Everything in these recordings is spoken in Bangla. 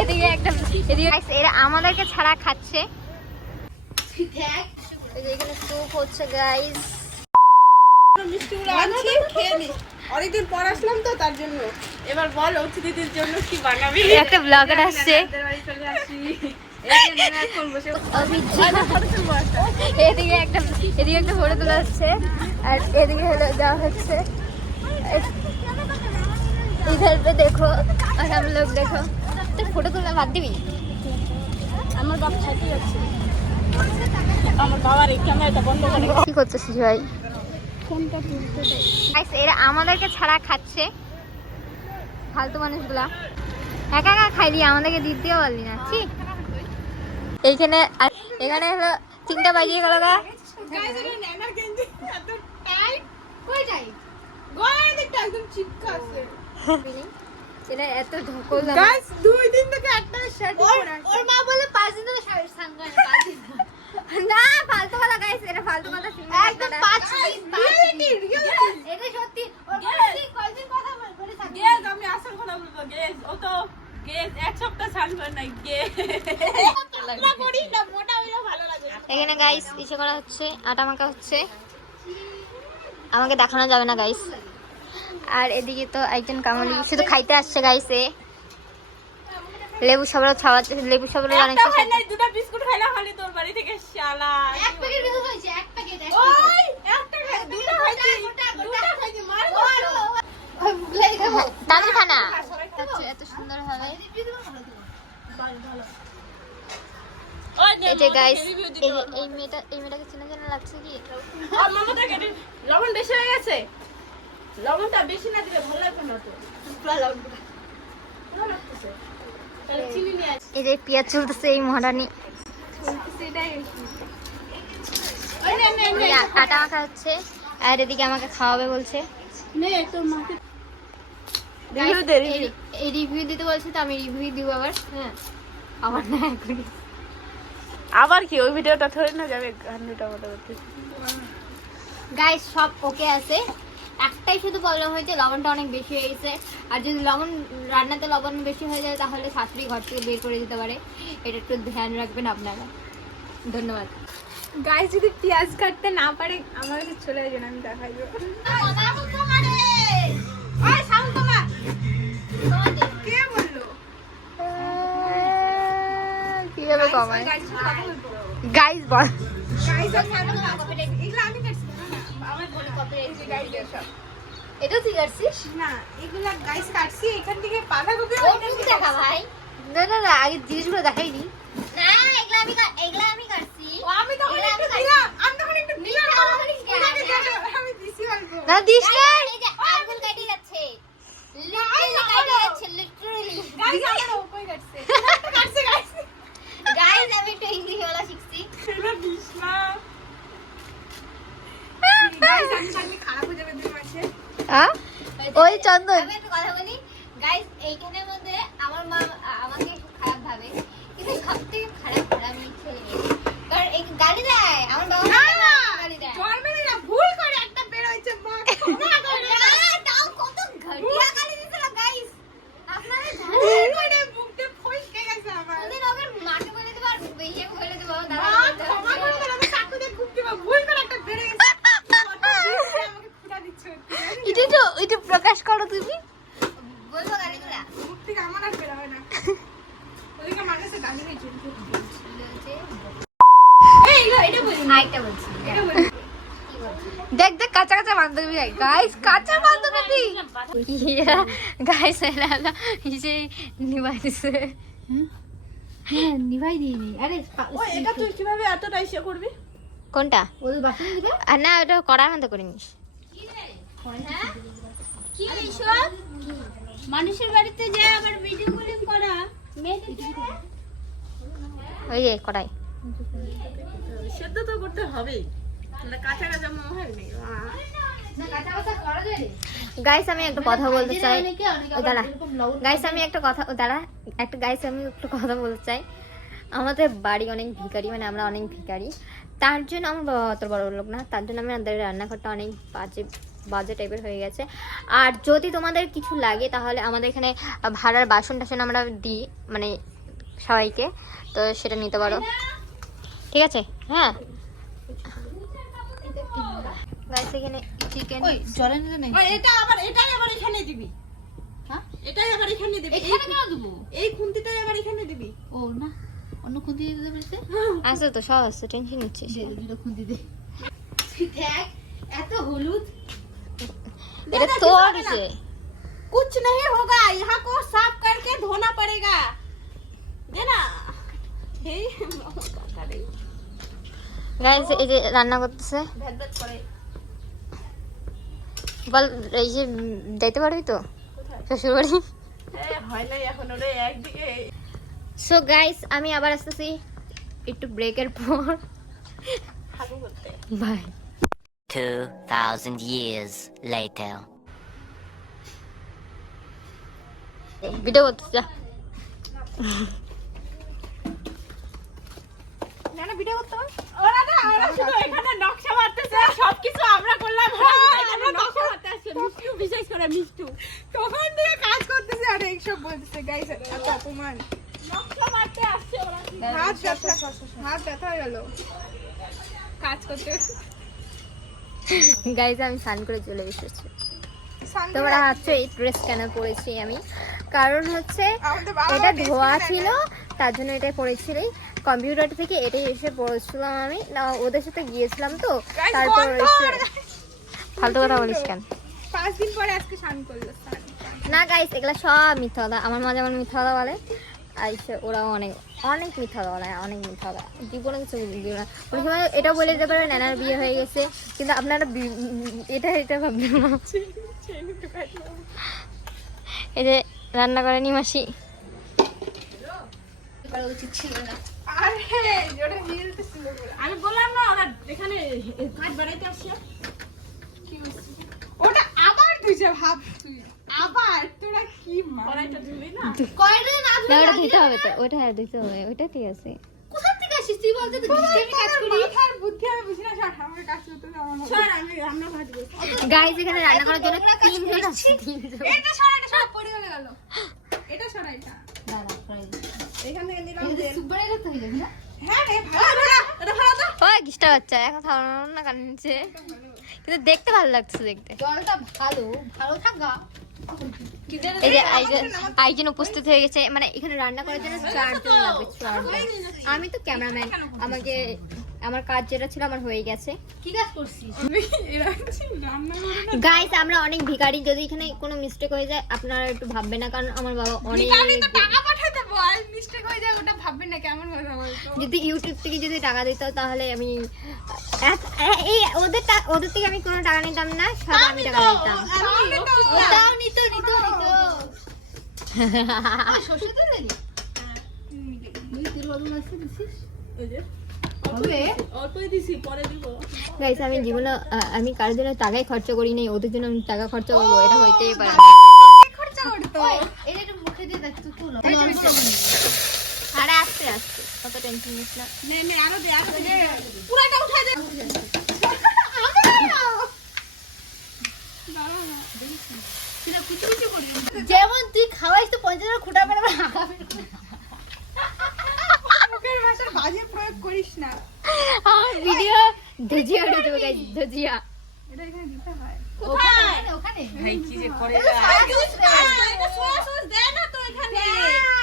এদিকে একটা এরা আমাদেরকে ছাড়া খাচ্ছে। এখানে স্যুপ হচ্ছে গাইস। মিষ্টিগুলো আনছি, খেয়ে নি। অনেকদিন পর আসলাম তো তার জন্য। এবার বল অতিথিদের জন্য কি বানাবি? একটা ব্লগার আসছে। এদিকে একটা ফটো তোলা হচ্ছে আর এদিকে হলো যাওয়া হচ্ছে। इधर पे देखो और हम लोग देखो। तो फोटो তোলা বাদ দিবি? আমার বাবা খাইতে যাচ্ছে। আমার বাবার এই ক্যামেরাটা বন্ধ করে। কি করতেছিস ভাই? ফোনটা তুলতে দে। গাইস এরা আমাদেরকে ছাড়া খাচ্ছে। ফালতু মানুষগুলা একা একা খাইলি, আমাদেরকে দিতেও পারলি না। ঠিক এইখানে এখানে হলো 3টা বাজিয়ে গেল গা। গাইস এটা নেনার গেঞ্জি এত টাইট। কই যাই? গলার দিকটা একদম চিপকা আছে। এটা এত ঢকল না গাইস 2 দিন থেকে একটা শার্ট পরে আছে। ওর মা বলে 5 দিন ধরে শাড়ি সাঙ্গা না 5 দিন না ফালতু কথা গাইস, এটা ফালতু কথা একদম 5 দিন রিয়েলিটি এটা সত্যি। ওর বলে কয়দিন কথা বলে থাকে গেস আমি আসল কথা বলবো। গেস ও তো গেস এক সপ্তাহ স্নান করে নাই। গেস না করি না, মোটা হইলে ভালো লাগে। এখানে গাইস ইসে করা হচ্ছে, আটা মাখা হচ্ছে। আমাকে দেখানো যাবে না গাইস। আর এদিকে তো একজন কামলি শুধু খাইতে আসছে গাইস। লেবু সবরা খাওয়াচ্ছে, লেবু সবরা একটা ভাই নাই, দুটো বিস্কুট খাইলা খালি তোর বাড়ি থেকে শালা। এক প্যাকেট বিস্কুট হইছে, এক প্যাকেট ওই একটা খাই, দুটো খাইছি, দুটো খাইছি মার ওই মুগলাই খাবো দাদু খানা আচ্ছা এত সুন্দর হবে। এই যে গাইস এই মেয়েটাকে চেনা লাগছে কি? মামা দেখে লবণ বেশি হয়ে গেছে। লবণটা বেশি না দিলে ভালো লাগবে না তো। ভালো লাগতেছে। তাহলে চিনি নিয়ে আসি। এই যে পেঁয়াজ চলতেছে এই মহারানী। সেটাই আটা মাখা হচ্ছে আর এদিকে আমাকে খাওয়াবে বলছে। নে তোর মাকে এই রিভিউ দিতে বলছে তো আমি রিভিউ দিব আবার। হ্যাঁ আবার না এখনই। আবার কি ওই ভিডিওটা ধরে না যাবে গানটা মোটামুটি। গাইস সব ওকে আছে, একটাই শুধু প্রবলেম হয়েছে লবণটা অনেক বেশি হয়ে গেছে। আর যদি রান্নাতে লবণ বেশি হয়ে যায় তাহলে শাশুড়ি ঘর থেকে বের করে দিতে পারে। এটা একটু ধ্যান রাখবেন আপনারা। ধন্যবাদ। গাইস যদি পেঁয়াজ কাটতে না পারে আমার কাছে চলে আসবেন, আমি দেখাই দেব। ওই সাউন্ড কমা। কে বললো? কিভাবে কমায়? গাইস বল। গাইস এগুলো আমি কাটছি না, আমার বলি কপিরাইট যে গাইস সব। এটা তুই কাটছিস? না এগুলা গাইস কাটছি এখান থেকে বাঁধাকপি ওটা দেখা ভাই। না আগে জিনিসগুলো দেখাইনি। না এগুলা আমি কাটছি। আমি তখন একটু দিলাম, আমি দিছি অল্প। না দিস না, এই যে আঙ্গুল কাটি যাচ্ছে, লিটারালি কাটি যাচ্ছে, লিটারালি। গাইস আমার ওপরে কাটছে গাইস। গাইস আমি একটু ইংলিশ বলা শিখছি। এটা দিস না গাইস, আমি খারাপ হয়ে যাবে দুই মাসে। ওই চন্দন আমি একটু কথা বলি। গাইস এইখানের মধ্যে আমার মা আমাকে খুব খারাপ ভাবে, কিন্তু সবথেকে খারাপ আমি ছেলে। কারণ এই গালি দেয় আমার বাবা, না গালি দেয়। জন্মেরই না ভুল করে একটা বের হইছে মা ক্ষমা করে। তাও কত ঘটিয়া গালি দিছিল গাইস। আপনারা ভুল জানেন করে মুখতে ফসকে গেছে আমার। ওদের ওদের মাকে বলে দেব আর বেশি বলে দেব মা দাদা। ক্ষমা করে দাও, আমি চাকুতে খুব দিবা, ভুল করে একটা বের হইছে। আমাকে খুদা দিচ্ছে। এটা প্রকাশ করো তুমি। বলবো গালিগুলা মুখ থেকে আমার আর বের হয় না। ওদিকে আমার কাছে গালি হয়েছে। এই এটা বলি না, আইটা বলছি। এটা বলি। দেখ কাঁচা কাঁচা বান্ধবী গাইস, কাঁচা বান্ধবী গাইস এলা ইসে নিভাই দিছে। হ্যাঁ নিভাই দিইনি। আরে ওই এটা তুই কিভাবে এতটা ইসে করবি? কোনটা? ওদের বাসন দিবে? আর না ওটা করার মতো করে নিস। কি এইসব? মানুষের বাড়িতে যায় আবার ভিডিও কলিং করা। ওই যে কড়াই সেদ্ধ তো করতে হবেই। না কাঁচা কাঁচা মনে হয় নাকি? গাইস আমি একটা কথা বলতে চাই। দাঁড়া গাইস আমি একটা কথা বলতে চাই। আমাদের বাড়ি অনেক ভিখারি, মানে আমরা অনেক ভিখারি। তার জন্য আমার বাবা অত বড় লোক না, তার জন্য আমাদের রান্নাঘরটা অনেক বাজে বাজে টাইপের হয়ে গেছে। আর যদি তোমাদের কিছু লাগে তাহলে আমাদের এখানে ভাড়ার বাসন টাসন আমরা দিই মানে সবাইকে, তো সেটা নিতে পারো, ঠিক আছে? হ্যাঁ গাইস এখানে চিকেন জলে নিতে নেই। এটাই আবার এখানে দিবি। হ্যাঁ এটাই আবার এখানে দিবি। এখানে কেন দেবো? এই খুন্তিটাই আবার এখানে দিবি। ও না, অন্য খুন্তি দিতে বলছে। আছে তো, সব আছে, টেনশন নিচ্ছিস? দে দুটো খুন্তি দে। দেখ এত হলুদ। এটা তোর যে कुछ नहीं होगा, यहाँ को साफ करके धोना पड़ेगा, है ना? গাইস এই যে রান্না করতেছে, ভেদ করে বল এই যে যাইতে পারবি তো শ্বশুর বাড়ি? হয় নাই এখন ওরে একদিকে। সো গাইস আমি আবার আসতেছি একটু ব্রেকের পর, হাগু করতে। বাই। 2,000 years later. ভিডিও করতেছি যা। না না ভিডিও করতে হবে। ওরা শুধু এখানে নকশা মারতেছে, সবকিছু আমরা করলাম। আমরা নকশা মারতে আসছে, মিষ্টু বিশেষ করে মিষ্টু তখন থেকে কাজ করতেছে আর এইসব বলতেছে। গাইস এত অপমান, নকশা মারতে আসছে ওরা। হাত ব্যথা হয়ে গেল কাজ করতে। গাইজ আমি স্নান করে চলে এসেছি। তোমরা ভাবছো এই ড্রেস কেন পরেছি আমি, কারণ হচ্ছে এটা ধোয়া ছিল তার জন্য এটাই পরেছিলি। কম্পিউটার থেকে এটাই এসে পড়েছিলাম আমি, না ওদের সাথে গিয়েছিলাম তো, তারপর এসে ফালতু কথা বলিস কেন? 5 দিন পরে আজকে স্নান করলো। না গাইস এগুলা সব মিথ্যা কথা, আমার মা যেমন মিথ্যা কথা বলে আর ওরাও অনেক অনেক মিথ্যা কথা বলে, অনেক মিথ্যা কথা, জীবনে কিছু বুঝবি না। ওই সময় এটা বলে দিতে পারবে নানার বিয়ে হয়ে গেছে, কিন্তু আপনারা এটা ভাববেন না। এই যে রান্না করে নি মাসি, আমি বললাম না ওরা এখানে কাজ বানাইতে আসছে। ওটা আবার ধুইছে, ভাব তুই আবার তোরা কি কড়াইটা ধুবি না? কয়টা না না ওটা ধুইতে হবে তো, ওটা হ্যাঁ ধুইতে হবে, ওইটা ঠিক আছে। কোথা থেকে আসিস তুই? বলতে তো আমি কাজ করি। মাথার বুদ্ধি আমি বুঝি না, স্যার আমার কাজ করতে দাও আমার। স্যার আমি রান্না ভাজবো। গাইস এখানে রান্না করার জন্য তিনজন আছে, এটা সরাইটা সব পড়ে গেল। এটা সরাইটা না না ফ্রাই। এখান থেকে নিলাম এই যে। সুপার এলে তো হয়ে যাবে না? হ্যাঁ রে ভালো এটা ভালো তো। ওই গিস্টা বাচ্চা এখন থামানো না কানছে, কিন্তু দেখতে ভালো লাগছে দেখতে। জলটা ভালো ভালো থাকা। এই যে আইজন উপস্থিত হয়ে গেছে, মানে এখানে রান্না করার জন্য 4 জন লাগবে, 4 জন। আমি তো ক্যামেরাম্যান, আমাকে আমার কাজ যেটা ছিল আমার হয়ে গেছে। কি কাজ করছিস? রান্না করে না। গাইস আমরা অনেক ভিখারি, যদি এখানে কোনো মিস্টেক হয়ে যায় আপনারা একটু ভাববেন না, কারণ আমার বাবা অনেক, আমি তো টাকা পাঠাতে বল, মিস্টেক হয়ে যায় ওটা ভাববেন না কেমন কথা বলতো। যদি ইউটিউব থেকে যদি টাকা দিত তাহলে আমি এই ওদের থেকে আমি কোনো টাকা নিতাম না, সব আমি টাকা নিতাম। ওটাও নিত নিত নিত। শ্বশুর তো দেনি। তুই তেল বাদুন আছে দিছিস? ওই যে হবে? অল্পই দিছি, পরে দিব। গাইস আমি জীবনে আমি কারোর জন্য টাকাই খরচা করি নাই, ওদের জন্য আমি টাকা খরচা করবো, এটা হইতেই পারে না। খরচা করতো। ওই এটা একটু মুখে দিয়ে দেখ তো তুলো। আরে আস্তে আস্তে, কত টেনশন নিস না। নে নে আরো দে পুরাটা উঠাই দে। যেমন তুই খাওয়াইস তো 50 খুঁটা মেরে আগামী। মুখের ভাষার বাজে প্রয়োগ করিস না। আমার ভিডিও ধজিয়া উঠে যাবে গাইস, ধজিয়া। এটা এখানে দিতে হয়। ওখানে ওখানে। ভাই কি যে করে এটা সস সস দে না তো এখানে।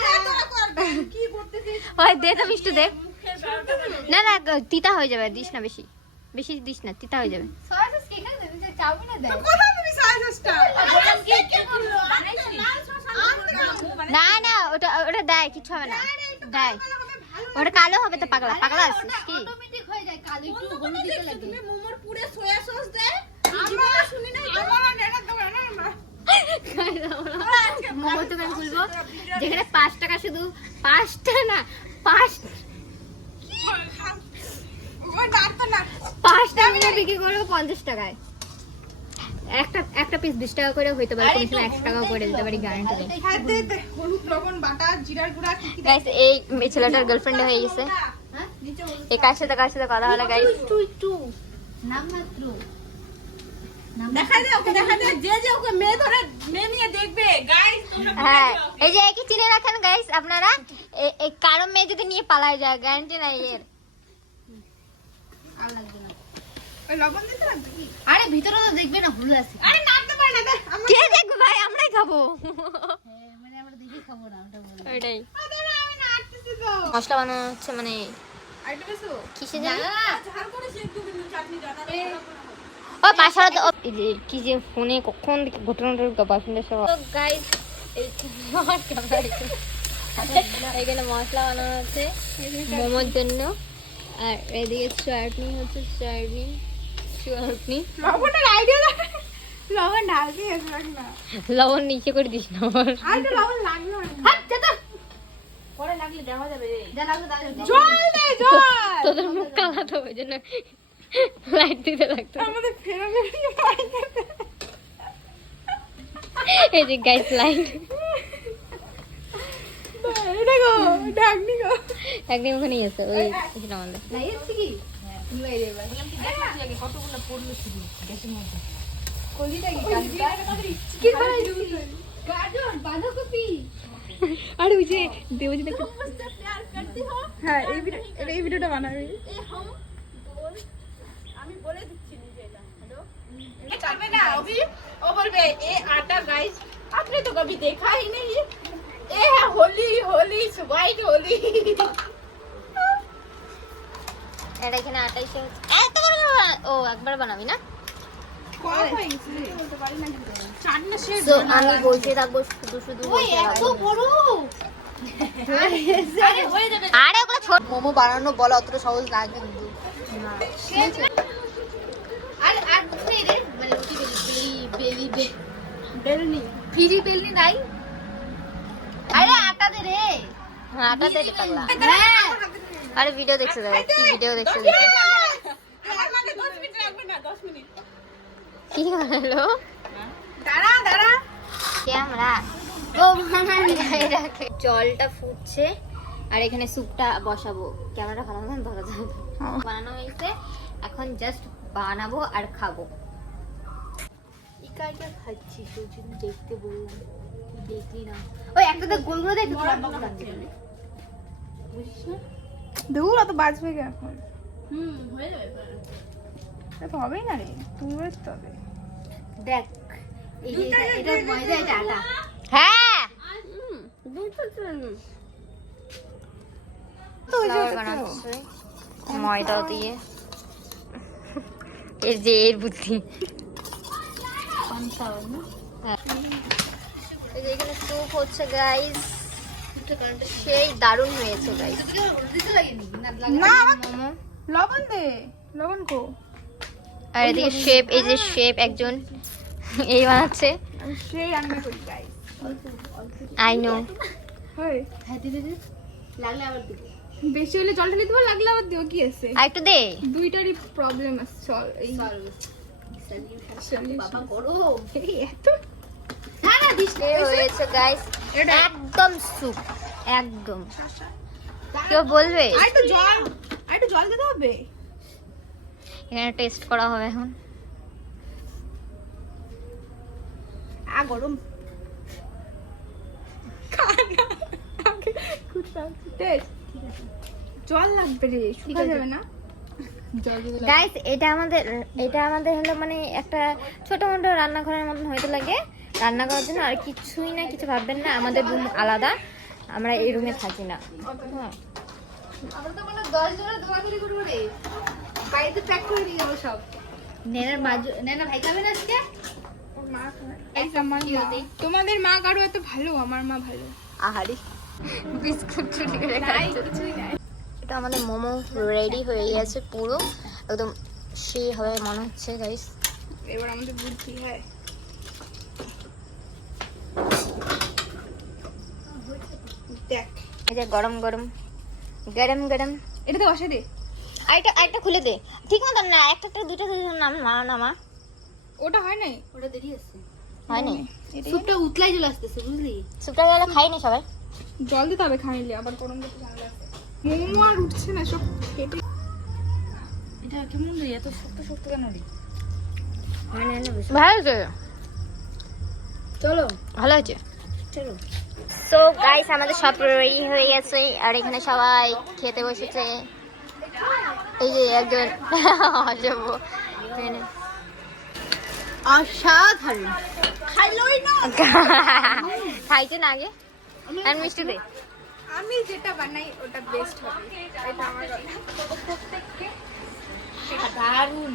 দে তোরা করবে কি করতেছিস? ওই দে তো মিষ্টি দে। না না তিতা হয়ে যাবে, দিস না বেশি, বেশি দিস না, তিতা হয়ে যাবে। সয়া সস কি এখানে দেবে? চাউমিনে দেয়। কোথায় তুমি সস সসটা? কে করলো? লাল সস না না ওটা ওটা দেয়, কিছু হবে না, দেয়। ওটা কালো হবে তো, পাগলা পাগলা আছিস কি? অটোমেটিক হয়ে যায় কালো, একটু হলুদ দিতে লাগে। তুমি মোমোর পুরে সয়া সস দে। আমরা শুনি না আমার নেড়া দাও না না। মোমোর দোকান খুলবো যেখানে 5 টাকা, শুধু 5 টাকা না, 5 ওই ডাক তো না। 5 টাকা বিক্রি করবো 50 টাকায়। একটা পিস 20 টাকা করে হইতে পারে, কোনো সময় 1 টাকা করে দিতে পারি, গ্যারান্টি নেই। হ্যাঁ দে দে হলুদ লবণ বাটা জিরার গুঁড়া কি কি গাইস এই ছেলেটার গার্লফ্রেন্ড হয়ে গেছে। হ্যাঁ? নিচে এই কার সাথে কথা হলো গাইস? একটু একটু নাম মাত্র। দেখা দে ওকে, দেখা দে, যে যে ওকে মেয়ে ধরে মেয়ে নিয়ে দেখবে গাইস তোমরা হ্যাঁ এই যে একে চিনে রাখেন গাইস আপনারা, এই কারো মেয়ে যদি নিয়ে পালায় যায় গ্যারান্টি নাই এর। আর লাগবে না। ওই লবণ দিতে লাগবে কি? আরে ভিতরে তো দেখবে না, ভুল আছে। আরে নামতে পারে না দে আমরা কে দেখবে ভাই, আমরাই খাবো। হ্যাঁ, মানে আমরা দেখে খাবো না, ওটা বলো। ওইটাই আরে আমি নাচতেছি তো। মশলা বানানো হচ্ছে, মানে আইটা বেসো কিসে জানি ঝাল করে একটু কিন্তু চাটনি জানা ও পাশাতে কি যে ফোনে কখন ঘটনাটা বাসনটা সব। তো গাইস এই আমার ক্যামেরা এখানে মশলা বানানো হচ্ছে মোমোর জন্য, আর এদিকে চাটনি হচ্ছে, চাটনি লবণের আইডিয়া দাও। লবণ ঢাল দিয়ে রাখ না। লবণ নিচে করে দিস না আমার। আর তো লবণ লাগলো না। হাত যা, পরে লাগলে দেখা যাবে রে। যা লাগবে তাহলে দে। জল দে জল। তোদের মুখ কালা তো ওই জন্য লাইট দিতে লাগতো। আমাদের ফেরা ফেরা পানি খেতে। এই যে গাইস লাইট এটা গো ঢাকনি গো। একদিন ওখানেই আছে ওই এখানে আমাদের। লাইয়েছে কি? নিলাই রে ভাই। বললাম কি দেখো আগে কতগুলো পড়লো শুধু গ্যাসের মধ্যে। কলিটা কি কালকা? কি বানাইছিস? গাজর, বাঁধাকপি। আর ওই যে দেবজি দেখো। হ্যাঁ এই ভিডিওটা বানাবি। আমি বলে দিচ্ছি নিজে এটা। হ্যালো ये चलবে না अभी वो बोलबे ये आटा गाइस आपने तो कभी देखा ही नहीं ये है होली होली व्हाइट होली এটা এখানে 28 এত বড় ও একবার বানাবি না। কয় হইছে বলতে পারি না কিন্তু চাটনা শেড তো আমি বলতে থাকবো শুধু শুধু বলতে থাকবো। বড়। আরে হয়ে যাবে। আরে ওগুলো ছোট। মোমো বানানো বলা অতটা সহজ লাগে কিন্তু। আর আর তুমি রে মানে রুটি বেলি বেলনি ফিরি বেলনি নাই। আরে আটা দে রে। হ্যাঁ আটা দে পাগলা। হ্যাঁ আরে ভিডিও দেখছো তো, কি ভিডিও দেখছো? আর মানে 10 মিনিট লাগবে না 10 মিনিট কি হলো দাঁড়া দাঁড়া ক্যামেরা? ও জলটা ফুটছে আর এখানে স্যুপটা বসাবো। ক্যামেরা ভালো মতন ধরা যাবে। বানানো হয়েছে, এখন জাস্ট বানাবো আর খাবো। ইকা খাচ্ছিস ওই জন্য দেখতে বললাম, দেখলি না। ওই একটা তো গোল গোল দেখতে লম্বা করে আনতে হবে। বুঝিস না? দূর অত বাজবে কি এখন হয়ে যাবে। এটা হবেই না রে তুমি বুঝতে হবে দেখ এই যে এটা ময়দা, এটা আটা। হ্যাঁ তো ওই যে ফ্লাওয়ার বানাচ্ছে ময়দা দিয়ে। এর যে এর বুদ্ধি। কর্নফ্লাওয়ার না? হ্যাঁ। এই যে এখানে স্যুপ হচ্ছে গাইস, সেই দারুণ হয়েছে গাইস। দিতে লাগেনি না? না মোমো লবণ দে লবণ কো আর এদিকে শেপ, এই যে শেপ একজন এই বানাচ্ছে। আমি সেই রান্না করি গাইস আই নো। হয় হ্যাঁ দিদি দিদি লাগলে আবার দিদি। বেশি হলে জলটা নিতে পারো লাগলে আবার দিও কি আছে আর একটু দে। দুইটারই প্রবলেম আছে চল এই বাবা করো এই এত না না দিস না। এই হয়েছে গাইস, একদম স্যুপ একদম। কেউ বলবে আর একটু জল দিতে হবে এখানে টেস্ট করা হবে এখন। গরম জল লাগবে রে শুকা যাবে না জল দিতে লাগবে। গাইস এটা আমাদের হলো মানে একটা ছোট মোটো রান্নাঘরের মতন হইতে লাগে রান্না করার জন্য। আর কিছুই না, কিছু ভাববেন না, আমাদের রুম আলাদা, আমরা এই রুমে থাকি না। হ্যাঁ আমরা তো মানে 10 জনের দোকানদারি করব রে। বাড়িতে প্যাক করে দিয়ে যাবো সব। নেনা ভাই খাবে না আজকে? মা খায়। আমার মা। তোমাদের মা কারো এত ভালো, আমার মা ভালো। আহারি বিস্কুট চুরি করে নাই খাচ্ছে। কিছুই নাই। এটা আমাদের মোমো রেডি হয়ে গেছে পুরো একদম, সেই হবে মনে হচ্ছে গাইস। এবার আমাদের বুদ্ধি হ্যাঁ দেখ এই যে গরম গরম গরম গরম। এটা তো বসে দে আরেকটা খুলে দে। ঠিক মতো না, একটা দুটো নামা ওটা হয় নাই ওটা দেরি আছে। হয় না। স্যুপটা উতলাই চলে আসতেছে বুঝলি? সুপটা গেলে খাইনি সবাই। জল দিতে হবে খাইলে আবার গরম করতে ঝামেলা আছে মোমো আর উঠছে না সব কেটে এটা কেমন রে? এত শক্ত শক্ত কেন রে? ভালো আছে, চলো ভালো আছে। চলো তো গাইস আমাদের সব রেডি হয়ে গেছে আর এখানে সবাই খেতে বসেছে। এই যে একজন অসাধারণ খাইলই না। খাইছে না আগে আর মিষ্টি দে। আমি যেটা বানাই ওটা বেস্ট হবে, এটা আমার দারুণ।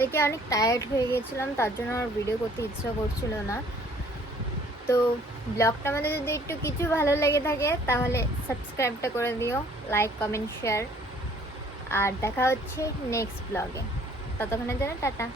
দেখে অনেক টায়ার্ড হয়ে গেছিলাম, তার জন্য আর ভিডিও করতে ইচ্ছা করছিল না। তো ব্লগটা আমাদের যদি একটু কিছু ভালো লেগে থাকে তাহলে সাবস্ক্রাইবটা করে দিও, লাইক কমেন্ট শেয়ার। আর দেখা হচ্ছে নেক্সট ব্লগে, ততক্ষণের জন্য টাটা।